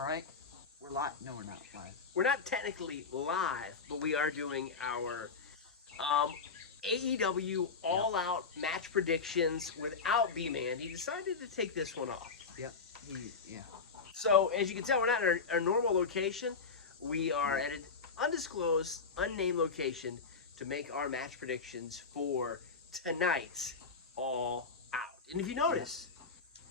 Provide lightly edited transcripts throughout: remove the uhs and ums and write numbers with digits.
All right. We're live. No, we're not live. We're not technically live, but we are doing our um, AEW Yep. All Out match predictions without B-Man. He decided to take this one off. Yep. Yeah. So, as you can tell, we're not in our normal location. We are at an undisclosed, unnamed location to make our match predictions for tonight's All Out. And if you notice,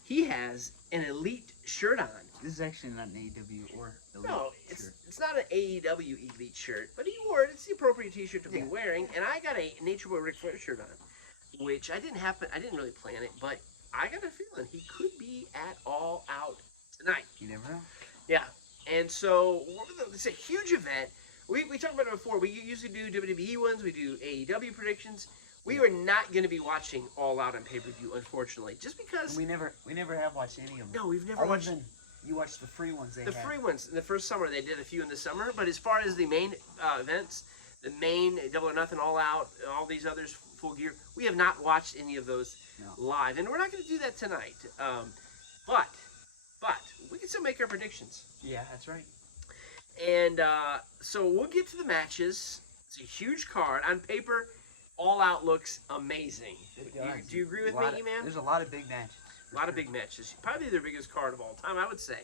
he has an Elite shirt on. This is actually not an AEW or Elite No, shirt. it's not an AEW Elite shirt, but he wore it. It's the appropriate T-shirt to be Yeah. wearing, and I got a Nature Boy Ric Flair shirt on, which I didn't really plan it, but I got a feeling he could be at All Out tonight. You never know. Yeah, and so it's a huge event. We talked about it before. We usually do WWE ones. We do AEW predictions. We are not going to be watching All Out on pay-per-view, unfortunately, just because. We never have watched any of them. No, we've never Other watched. than you watched the free ones they The had. free ones in the first summer, they did a few in the summer. But as far as the main events, the main Double or Nothing, All Out, all these others, Full Gear, we have not watched any of those live, and we're not going to do that tonight. But we can still make our predictions. Yeah, that's right. And so we'll get to the matches. It's a huge card on paper. All Out looks amazing. Do you agree with me, man? There's a lot of big matches. A lot of big matches. Probably their biggest card of all time, I would say.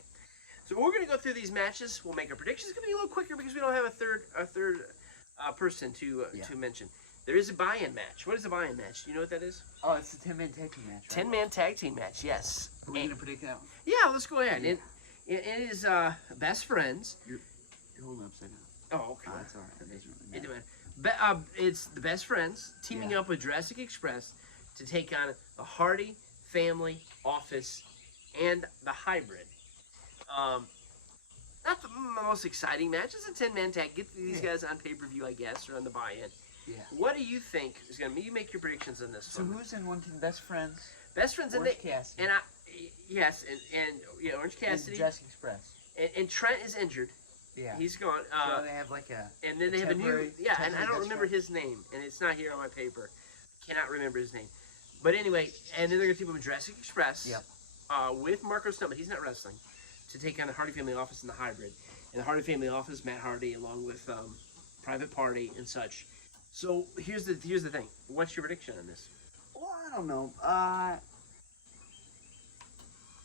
So we're going to go through these matches. We'll make our predictions. It's going to be a little quicker because we don't have a third person to mention. There is a buy-in match. What is a buy-in match? Do you know what that is? Oh, it's the 10-man tag team match. Right? 10-man tag team match, yes. Are we going to predict that one? Yeah, let's go ahead. Yeah. It is Best Friends. You're holding upside down. Oh, okay. Oh, that's all right. That doesn't really It matter. doesn't. It's the Best Friends teaming up with Jurassic Express to take on the Hardy Family Office and the Hybrid. Not the most exciting match. It's a 10-man tag. Get these guys on pay-per-view, I guess, or on the buy-in. Yeah. What do you think is going to be? You make your predictions on this So one. who's in one team? Best Friends? Best Friends Orange Cassidy. and Orange Cassidy. And Jurassic Express. And Trent is injured. Yeah. He's gone. So they have like a. And then they have a new, temporary- and I temporary don't best remember friend. his name, and it's not here on my paper. Cannot remember his name. But anyway, and then they're going to team up with Jurassic Express Yep. with Marco Stunt, but he's not wrestling, to take on the Hardy Family Office and the Hybrid. And the Hardy Family Office, Matt Hardy, along with Private Party and such. So here's the thing. What's your prediction on this? Well, I don't know.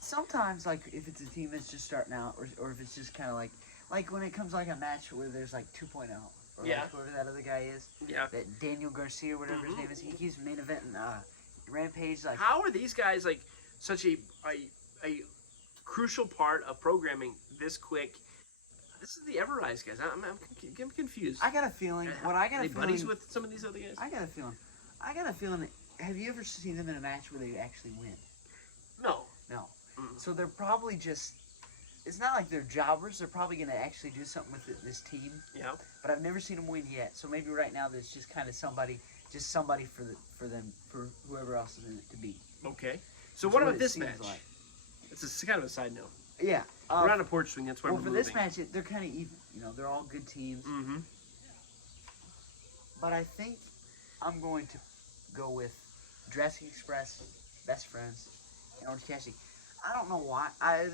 Sometimes, like, if it's a team that's just starting out, or if it's just kind of like when it comes like a match where there's like 2.0, or Yeah. like whoever that other guy is, Yeah. that Daniel Garcia, whatever his name is, he's main eventing Rampage. Like, How are these guys like such a crucial part of programming this quick? This is the Everrise guys. I'm confused. I got a feeling. What I got Are a they feeling. buddies with some of these other guys? I got a feeling. Have you ever seen them in a match where they actually win? No. No. Mm. So they're probably just. It's not like they're jobbers. They're probably going to actually do something with this team. Yeah. But I've never seen them win yet. So maybe right now there's just kind of somebody for whoever else is in it to beat. Okay. So That's what about it this seems match? like. It's kind of a side note. Yeah. We're on a porch swing. That's why Well, we're for moving. this match, they're kind of even. You know, they're all good teams. Mm-hmm. But I think I'm going to go with Jurassic Express, Best Friends, and Orange Cassidy. I don't know why. I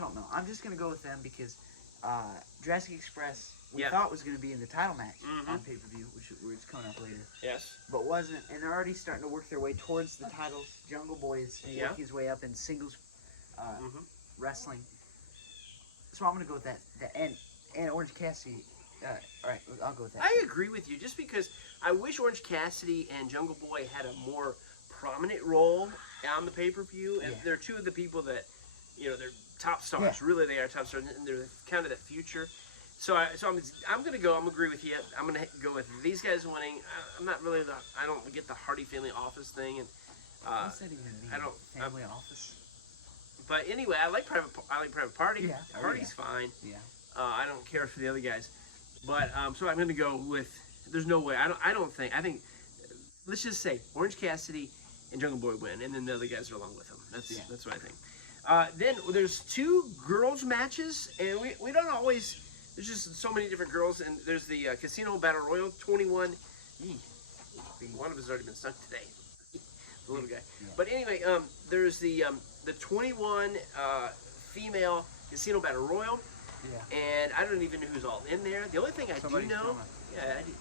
don't know. I'm just going to go with them because Jurassic Express we thought was going to be in the title match on pay-per-view, which is coming up later. Yes. But wasn't. And they're already starting to work their way towards the titles. Jungle Boy is working his way up in singles wrestling. So I'm going to go with that. And Orange Cassidy. All right, I'll go with that. I agree with you. Just because I wish Orange Cassidy and Jungle Boy had a more prominent role on the pay-per-view, and they're two of the people that, they're top stars. Yeah. Really, they are top stars, and they're kind of the future. So I'm gonna go. I'm agree with you. I'm gonna go with these guys winning. I'm not really I don't get the Hardy Family Office thing, and What's that even mean? I don't- Family office. but anyway, I like Private Party. Yeah. Oh, Hardy's yeah. fine. Yeah. I don't care for the other guys, but so I'm gonna go with. There's no way. I think. Let's just say Orange Cassidy and Jungle Boy win, and then the other guys are along with them. That's what I think. Then there's two girls matches, and we don't always. There's just so many different girls, and there's the Casino Battle Royal 21. One of us has already been sunk today. The little guy. Yeah. But anyway, there's the 21 female Casino Battle Royal. Yeah. And I don't even know who's all in there. The only thing I Somebody's do know, coming.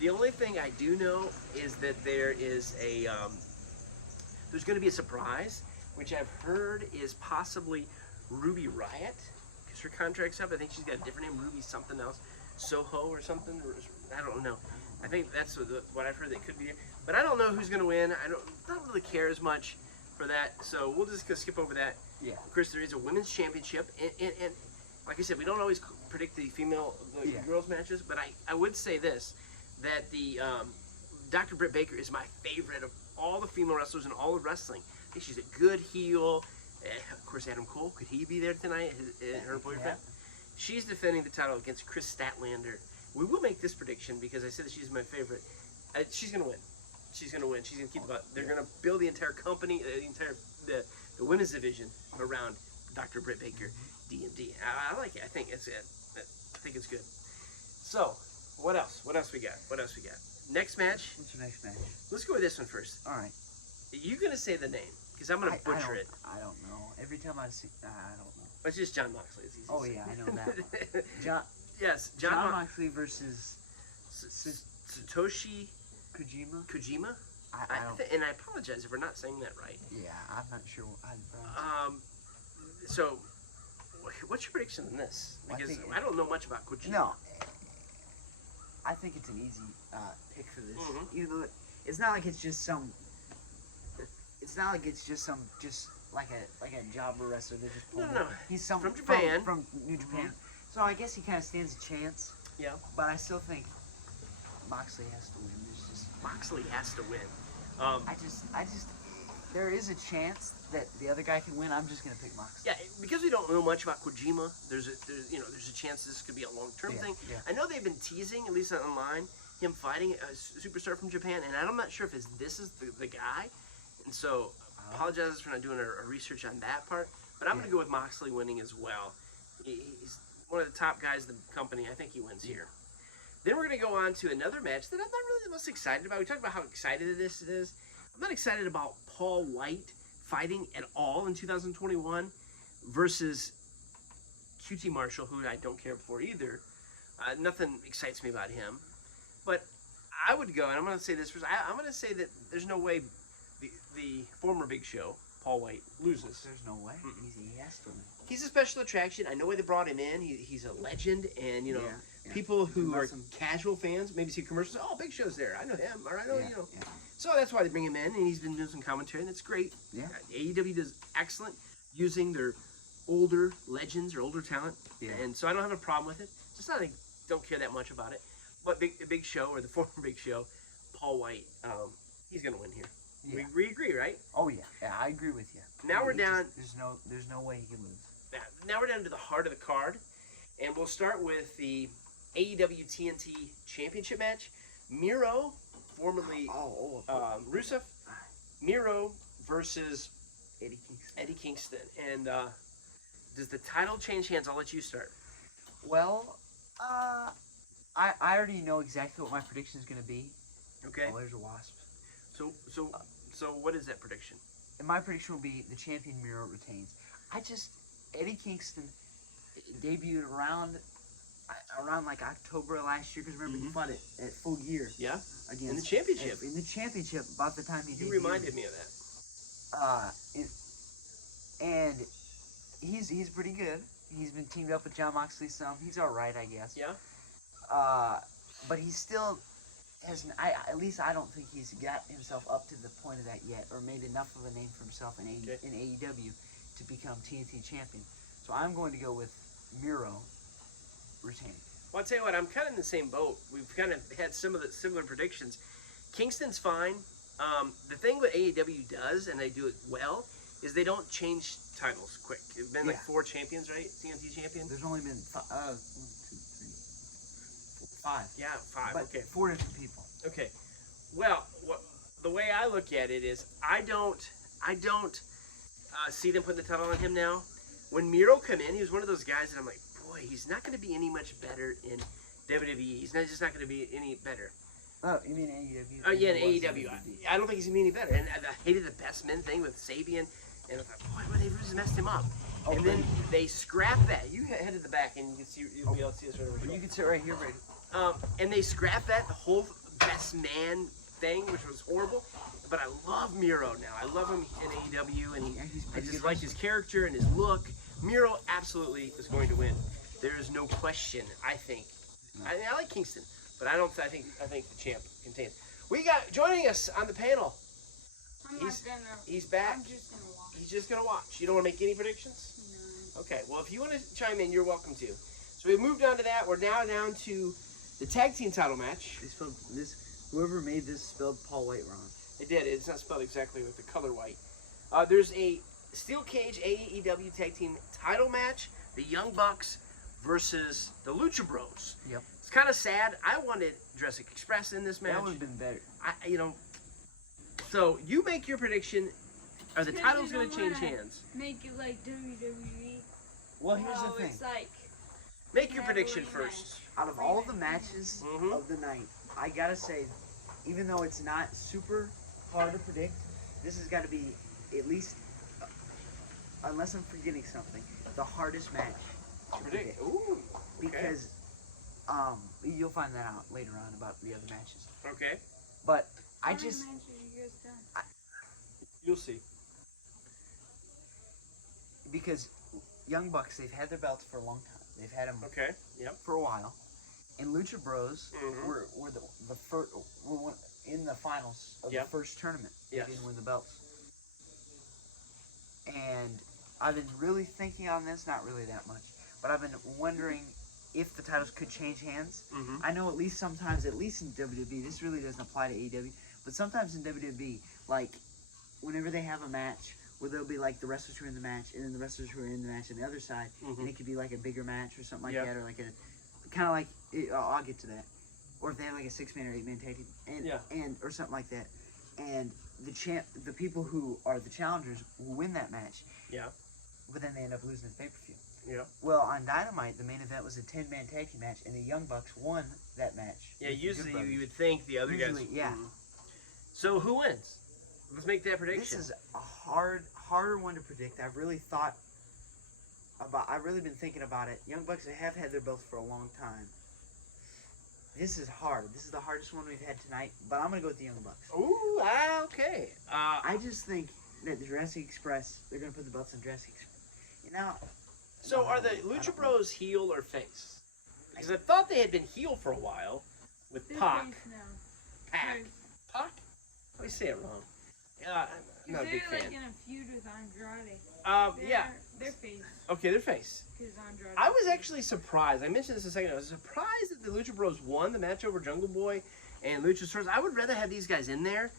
the only thing I do know is that there is there's going to be a surprise, which I've heard is possibly Ruby Riott, because her contract's up. I think she's got a different name, Ruby something else, Soho or something. Or, I don't know. I think that's what I've heard that could be there. But I don't know who's going to win. I don't really care as much for that. So we'll just go skip over that. Yeah. Of course, there is a women's championship, and like I said, we don't always predict the girls matches, but I would say this, that the Dr. Britt Baker is my favorite of all the female wrestlers in all of wrestling. I think she's a good heel. Of course, Adam Cole, could he be there tonight? Her boyfriend. Yeah. She's defending the title against Chris Statlander. We will make this prediction because I said that she's my favorite. She's gonna win. She's gonna win. She's gonna keep the. They're gonna build the entire company, the women's division around Dr. Britt Baker, DMD. I like it. I think it's good. So, what else? What else we got? Next match. What's your next match? Let's go with this one first. All right. You're gonna say the name because I'm gonna butcher it. I don't know. Every time I see, I don't know. It's just John Moxley. It's easy. Oh to say. yeah, I know that one. John. Yes, John Moxley versus Satoshi Kojima. I don't. And I apologize if we're not saying that right. Yeah, I'm not sure how to pronounce it. So, what's your prediction on this? Because I don't know much about Kojima. No, I think it's an easy pick for this. Mm-hmm. Even though it's not like it's just some. It's not like it's just some like a jobber wrestler that just pulled No. it. He's some From Japan. From New Japan. So I guess he kind of stands a chance. Yeah. But I still think Moxley has to win. Moxley has to win. I just, there is a chance that the other guy can win. I'm just gonna pick Moxley. Yeah, because we don't know much about Kojima. There's a chance this could be a long-term thing. Yeah. I know they've been teasing, at least online, him fighting a superstar from Japan, and I'm not sure if this is the guy. And so, apologize for not doing a research on that part. But I'm gonna go with Moxley winning as well. He's one of the top guys in the company. I think he wins here. Then we're going to go on to another match that I'm not really the most excited about. We talked about how excited this is. I'm not excited about Paul White fighting at all in 2021 versus QT Marshall, who I don't care for either. Nothing excites me about him. But I would go, and I'm going to say this first. I'm going to say that there's no way the former Big Show, Paul White, loses. There's no way. He has to win. He's a special attraction. I know why they brought him in. He's a legend, and people who are casual fans maybe see commercials. Oh, Big Show's there. I know him, or I know Yeah. So that's why they bring him in, and he's been doing some commentary, and it's great. Yeah. AEW does excellent using their older legends or older talent, and so I don't have a problem with it. Just not, I don't care that much about it. But Big Show, or the former Big Show, Paul White, he's gonna win here. Yeah. We agree, right? Oh yeah, I agree with you. Now we're down. There's no way he can lose. Now we're down to the heart of the card, and we'll start with the AEW TNT Championship match. Miro, formerly Rusev, Miro versus Eddie Kingston. And does the title change hands? I'll let you start. Well, I already know exactly what my prediction is going to be. Okay. Oh, there's a wasp. So what is that prediction? And my prediction will be the champion Miro retains. Eddie Kingston debuted around like October of last year, because remember he fought at Full Gear. Yeah. Against in the championship. In the championship, about the time he debuted. You reminded me of that. And he's pretty good. He's been teamed up with John Moxley some. He's all right, I guess. Yeah. But he still hasn't. At least I don't think he's got himself up to the point of that yet, or made enough of a name for himself in AEW to become TNT champion. So I'm going to go with Miro retaining. Well, I'll tell you what, I'm kind of in the same boat. We've kind of had some of the similar predictions. Kingston's fine. The thing what AEW does, and they do it well, is they don't change titles quick. It's been like 4 champions, right? TNT champion? There's only been 5. Yeah, 5. But okay. 4 different people. Okay. Well, the way I look at it is I don't see them putting the title on him now. When Miro came in, he was one of those guys that I'm like, boy, he's not going to be any much better in WWE. He's just not going to be any better. Oh, you mean AEW? Oh, yeah, in AEW. I don't think he's going to be any better. And I hated the best men thing with Sabian. And I thought, boy, they just messed him up. Oh, and then they scrap that. You head to the back, and you can see you'll be able to see this right over you here. can sit right here, Brady. And they scrapped that the whole best man thing, which was horrible. But I love Miro now. I love him in AEW, and Yeah, he's I pretty just good like his character and his look. Miro absolutely is going to win. There is no question. I think. No. I like Kingston, but I don't. I think the champ contains. We got joining us on the panel. He's back. I'm just gonna watch. He's just gonna watch. You don't want to make any predictions? No. Okay. Well, if you want to chime in, you're welcome to. So we moved on to that. We're now down to the tag team title match. They spelled this. Whoever made this spelled Paul White wrong. It did. It's not spelled exactly with the color white. There's a steel cage AEW tag team title match. The Young Bucks versus the Lucha Bros. Yep. It's kind of sad. I wanted Jurassic Express in this match. That would have been better. So you make your prediction. Are the Because titles you going to don't change wanna hands? Make it like WWE. Well, here's Oh, the thing. it's like Make your never prediction rematch. first. Out of all the matches Mhm. of the night, I gotta say, even though it's not super hard to predict, this has got to be at least, unless I'm forgetting something, the hardest match to Predict. predict. Ooh. Okay. Because you'll find that out later on about the other matches. Okay. But I How many just, matches you guys done? You'll see. because Young Bucks, they've had their belts for a long time. They've had them Okay. Yep. for a while. And Lucha Bros Mhm. were the first, were in the finals of Yep. the first tournament. They Yes. didn't win the belts. And I've been really thinking on this, not really that much, but I've been wondering if the titles could change hands. Mhm. I know at least sometimes, at least in WWE, this really doesn't apply to AEW, but sometimes in WWE, like whenever they have a match where there'll be like the wrestlers who are in the match and then the wrestlers who are in the match on the other side, Mhm. and it could be like a bigger match or something like Yeah. that, or like a kind of like I'll get to that, or if they have like a 6-man or 8-man tag team, and Yeah. or something like that, and the people who are the challengers will win that match. Yeah. But then they end up losing the pay-per-view. Yeah. Well, on Dynamite, the main event was a 10-man tag team match, and the Young Bucks won that match. Yeah. with the Good Usually Brothers. you would think the other Usually, guys. yeah. Mhm. So who wins? Let's make that prediction. This is a harder one to predict. I've really been thinking about it. Young Bucks have had their belts for a long time. This is hard. This is the hardest one we've had tonight, but I'm gonna go with the Young Bucks. Ooh. Okay. I just think that the Jurassic Express, they're gonna put the belts on Jurassic Express. So no, are the I don't Lucha know. Bros heel or face? Because I thought they had been heel for a while with They're Pac. face now. Pac. They're- Pac? I always say it wrong. Yeah, I'm not a big They're like fan. in a feud with Andrade. Yeah. They're face. Okay, they're face. Because Andrade. I was actually surprised. I mentioned this a second ago. I was surprised that the Lucha Bros won the match over Jungle Boy and Luchasaurus. I would rather have these guys in there.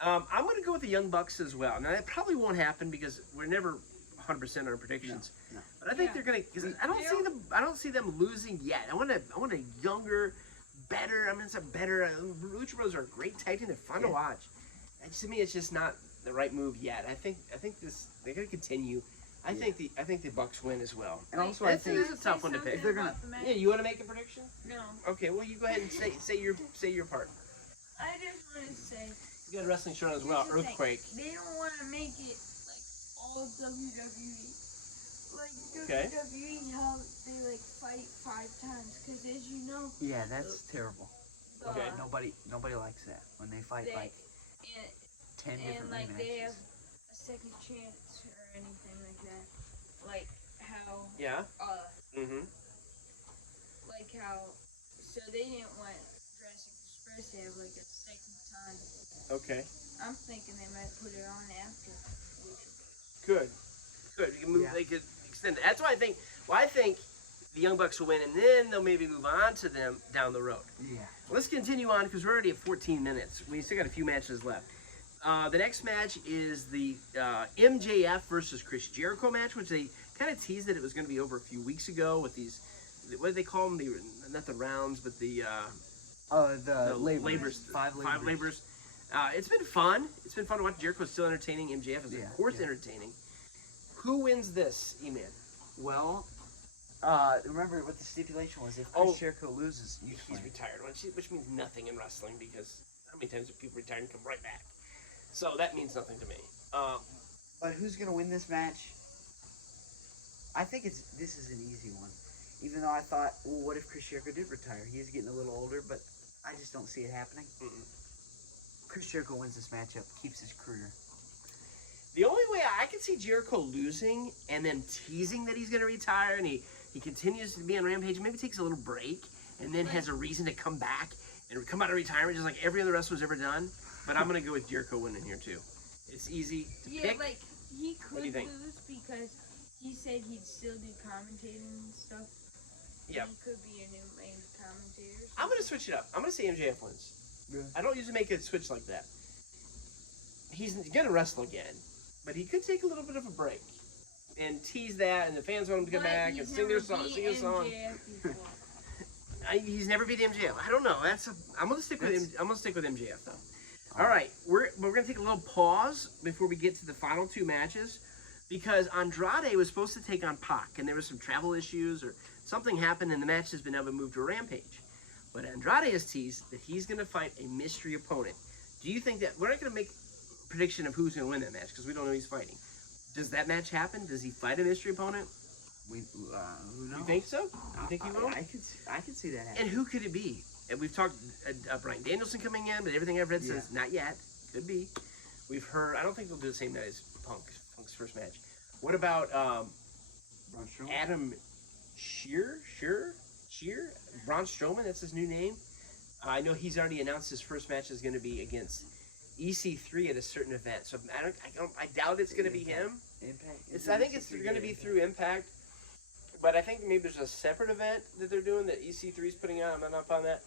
I'm going to go with the Young Bucks as well. Now, that probably won't happen because we're never 100% on our predictions. No. But I think Yeah. they're going to. Because I don't see them losing yet. I want a younger, better. I mean, it's a better. Lucha Bros are a great tag team. They're fun to Yeah. watch. And to me, it's just not the right move yet. I think they're going to continue. I think the Bucks win as well. And also, That's- I think this is a tough one to pick. If they're gonna- Yeah, you want to make a prediction? No. Okay, well you go ahead and say your part. I just want to say. You got a wrestling show as well, here's the thing. Earthquake. They don't want to make it like all WWE. Like Okay. WWE, how they like fight 5 times. Because as you know, yeah, that's terrible. the, Okay. Nobody likes that when they fight They- like and, 10 different and like they have rematches. a second chance or anything like that. Like how Yeah. Mm-hmm. like how so they didn't want Jurassic Express to have like a second time. Okay. I'm thinking they might put it on after. Good. Good. You can move. Yeah. They could extend it. That's why I think. Well, I think the Young Bucks will win, and then they'll maybe move on to them down the road. Yeah. Let's continue on because we're already at 14 minutes. We still got a few matches left. The next match is the MJF versus Chris Jericho match, which they kind of teased that it was going to be over a few weeks ago with these. What do they call them? Not the rounds, but the Labors. Five labors. It's been fun. It's been fun to watch. Jericho's still entertaining. MJF is, Yeah, of course, yeah. entertaining. Who wins this, E-Man? Well, remember what the stipulation was. If Oh. Chris Jericho loses, you He's win. retired, which means nothing in wrestling because how many times have people retire and come right back? So that means nothing to me. But who's gonna win this match? I think this is an easy one. Even though I thought, well, what if Chris Jericho did retire? He's getting a little older, but I just don't see it happening. Chris Jericho wins this matchup, keeps his career. The only way I can see Jericho losing and then teasing that he's going to retire, and he continues to be on Rampage, maybe takes a little break, and then has a reason to come back and come out of retirement just like every other wrestler's ever done. But I'm going to go with Jericho winning here, too. It's easy to pick. like, he could do you think? lose because he said he'd still do commentating and stuff. Yeah. He could be a new main commentator. I'm going to switch it up. I'm going to say MJF wins. Really? I don't usually make a switch like that. He's going to wrestle again, but he could take a little bit of a break and tease that, and the fans want him to come back and sing their song. Sing a song. He's never beat MJF. I don't know. I'm gonna stick with him. I'm gonna stick with MJF though. All right, we're gonna take a little pause before we get to the final two matches, because Andrade was supposed to take on Pac, and there was some travel issues or something happened, and the match has been able to move to a Rampage. But Andrade has teased that he's gonna fight a mystery opponent. Do you think that we're not gonna make a prediction of who's gonna win that match because we don't know who he's fighting? Does that match happen? Does he fight a mystery opponent? Who knows? You think so? You think he will? I could see that happening. And who could it be? And we've talked Bryan Danielson coming in, but everything I've read says not yet. Could be. We've heard. I don't think they'll do the same night as Punk's first match. What about Adam Shear? Braun Strowman. That's his new name. I know he's already announced his first match is going to be against EC3 at a certain event. So I doubt it's going to be him. Impact. I think it's going to be through Impact. But I think maybe there's a separate event that they're doing that EC3 is putting on. I'm not up on that.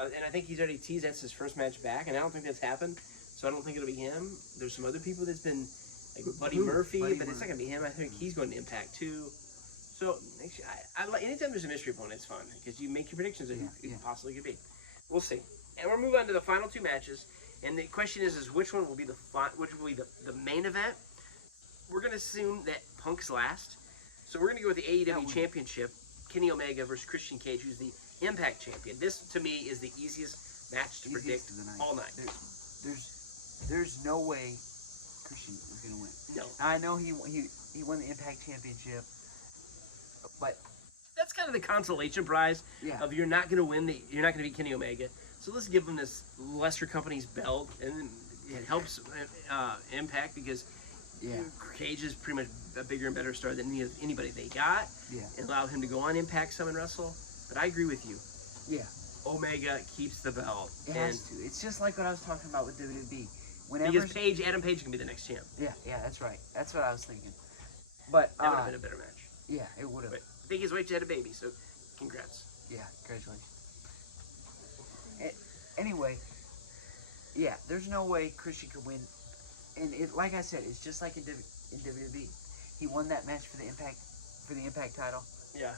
And I think he's already teased that's his first match back, and I don't think that's happened. So I don't think it'll be him. There's some other people that's been, like Buddy Murphy, but it's not going to be him. I think he's going to Impact too. So anytime there's a mystery opponent, it's fun because you make your predictions of who it possibly could be. We'll see. And we'll move on to the final two matches. And the question is which one will be the main event? We're going to assume that Punk's last. So we're going to go with the AEW Championship, Kenny Omega versus Christian Cage, who's the Impact Champion. This, to me, is the easiest match to predict all night. There's no way Christian is going to win. No. I know he won the Impact Championship, but that's kind of the consolation prize of you're not going to win. You're not going to beat Kenny Omega. So let's give him this lesser company's belt, and it helps Impact because Cage is pretty much a bigger and better star than anybody they got. Yeah. And allow him to go on Impact some and wrestle. But I agree with you. Yeah. Omega keeps the belt. It has to. It's just like what I was talking about with WWE. Because Adam Page can be the next champ. Yeah, that's right. That's what I was thinking. But that would have been a better match. Yeah, it would have. But biggest wife had a baby, so congrats. Yeah, congratulations. Anyway, there's no way Christian could win. And like I said, it's just like in WWE. He won that match for the Impact title. Yeah.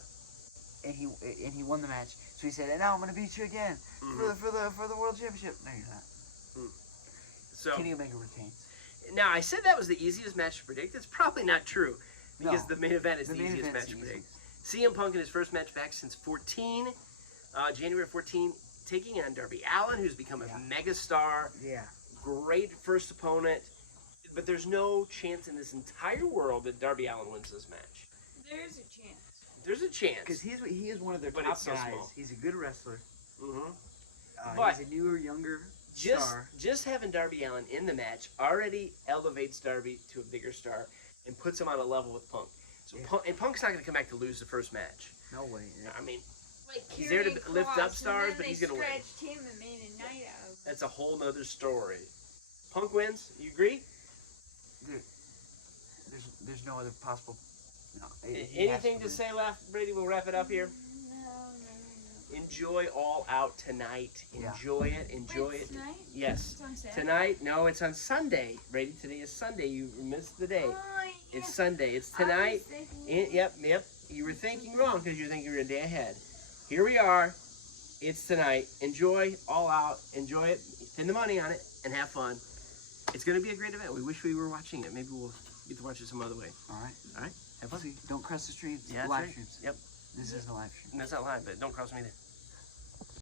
And he won the match. So he said, "And now I'm going to beat you again for the World Championship." No, you're not. So Kenny Omega retains. Now I said that was the easiest match to predict. It's probably not true because the main event is the easiest match to predict. CM Punk in his first match back since January 14, taking on Darby Allin, who's become a megastar. Yeah. Great first opponent. But there's no chance in this entire world that Darby Allin wins this match. There's a chance. There's a chance. Because he is one of their top guys. Small. He's a good wrestler. But he's a newer, younger star. Just having Darby Allin in the match already elevates Darby to a bigger star and puts him on a level with Punk. So Punk's not going to come back to lose the first match. No way. I mean, he's there to lift up stars, but he's going to win. Him and made a night out of it. That's a whole nother story. Punk wins. You agree? There's no other possible. No. Anything to say, Brady? We'll wrap it up here. No. Enjoy All Out tonight. Enjoy it. Enjoy it. Tonight? Yes. It's on Saturday? Tonight? No, it's on Sunday. Brady, today is Sunday. You missed the day. Oh, yeah. It's Sunday. It's tonight. Yep. You were thinking wrong because you're thinking you're a day ahead. Here we are. It's tonight. Enjoy All Out. Enjoy it. Spend the money on it and have fun. It's going to be a great event. We wish we were watching it. Maybe we'll get to watch it some other way. All right. Have fun. Don't cross the street. Yeah, live right. streams. Yep. This isn't a live stream. That's not live, but don't cross me there.